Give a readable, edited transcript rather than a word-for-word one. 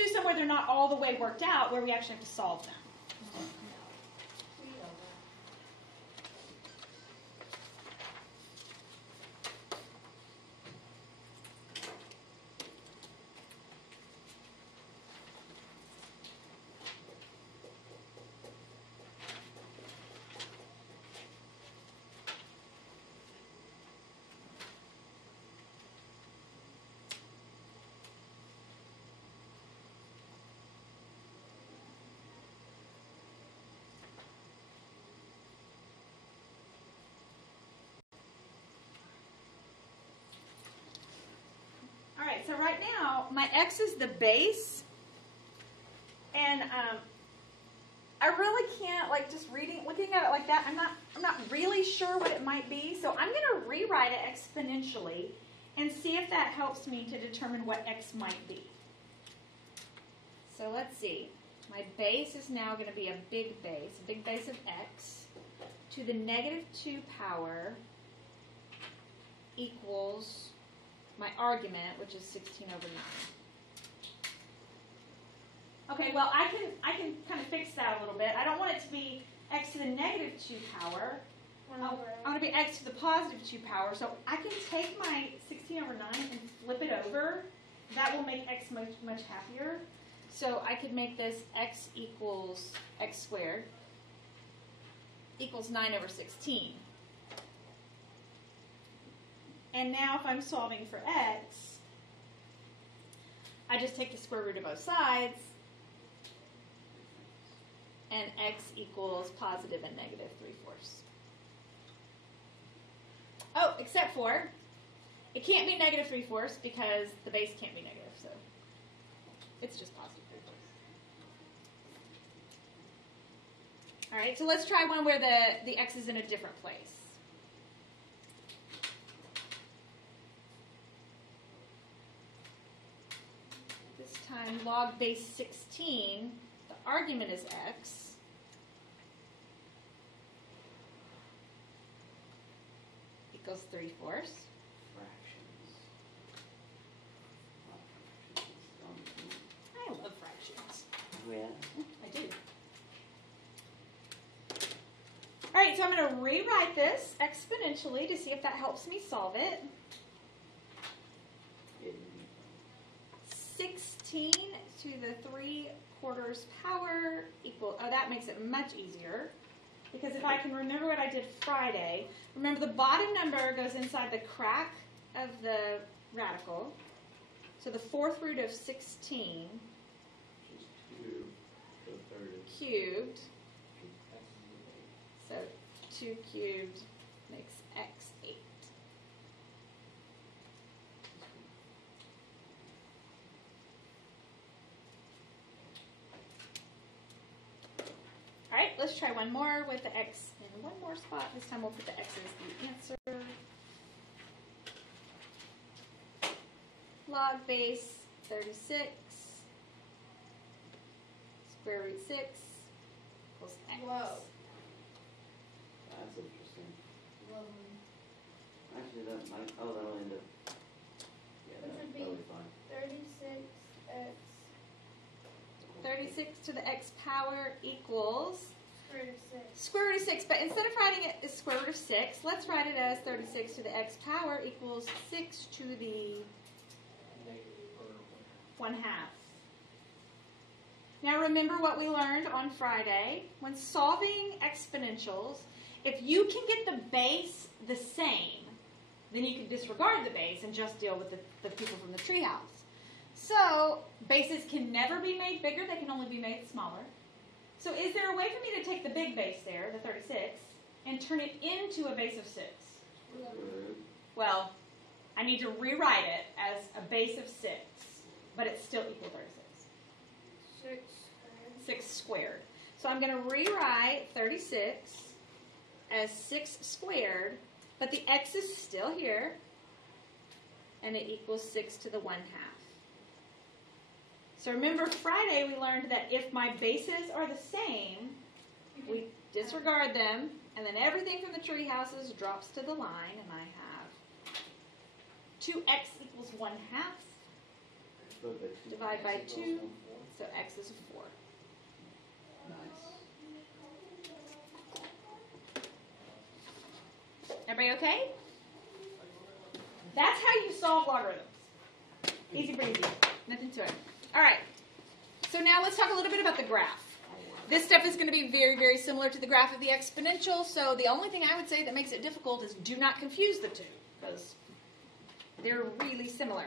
do some where they're not all the way worked out, where we actually have to solve them. So right now, my x is the base, and I really can't, like, just looking at it like that, I'm not really sure what it might be. So I'm going to rewrite it exponentially and see if that helps me to determine what x might be. So let's see. My base is now going to be a big base of x to the negative 2 power equals my argument, which is 16 over 9. Okay, well, I can kind of fix that a little bit. I don't want it to be x to the negative 2 power. I want to be x to the positive 2 power. So I can take my 16 over 9 and flip it over. That will make x much, much happier. So I could make this x equals x squared equals 9 over 16. And now if I'm solving for x, I just take the square root of both sides, and x equals positive and negative 3/4. Oh, except for, it can't be negative 3/4 because the base can't be negative, so it's just positive 3/4. All right, so let's try one where the x is in a different place. Time log base 16, the argument is x, equals 3/4. I love fractions. Oh, yeah? I do. All right, so I'm going to rewrite this exponentially to see if that helps me solve it. 16 to the 3/4 power equal, oh, that makes it much easier. Because if I can remember what I did Friday, remember the bottom number goes inside the crack of the radical. So the 4th root of 16 cubed. So 2 cubed makes x 8. All right, let's try one more with the x in one more spot. This time we'll put the x as the answer. Log base 36, square root 6 equals x. Whoa. That's interesting. Lovely. Actually, that might, oh, that'll end up, yeah, Which would be that'll be fine. 36x 36 to the x power equals square root of 6. square root of 6. But instead of writing it as square root of 6, let's write it as 36 to the x power equals 6 to the 1/2. Now remember what we learned on Friday. When solving exponentials, if you can get the base the same, then you can disregard the base and just deal with the people from the treehouse. So bases can never be made bigger, they can only be made smaller. So is there a way for me to take the big base there, the 36, and turn it into a base of 6? Well, I need to rewrite it as a base of 6, but it's still equal 36. 6 squared. 6 squared. So I'm going to rewrite 36 as 6 squared, but the x is still here, and it equals 6 to the 1/2. So remember Friday we learned that if my bases are the same, we disregard them, and then everything from the tree houses drops to the line, and I have 2x equals 1/2 divide by 2, so x is a 4. Nice. Everybody okay? That's how you solve logarithms. Easy breezy. Nothing to it. All right. So now let's talk a little bit about the graph. This stuff is going to be very, very similar to the graph of the exponential, so the only thing I would say that makes it difficult is do not confuse the two, because they're really similar.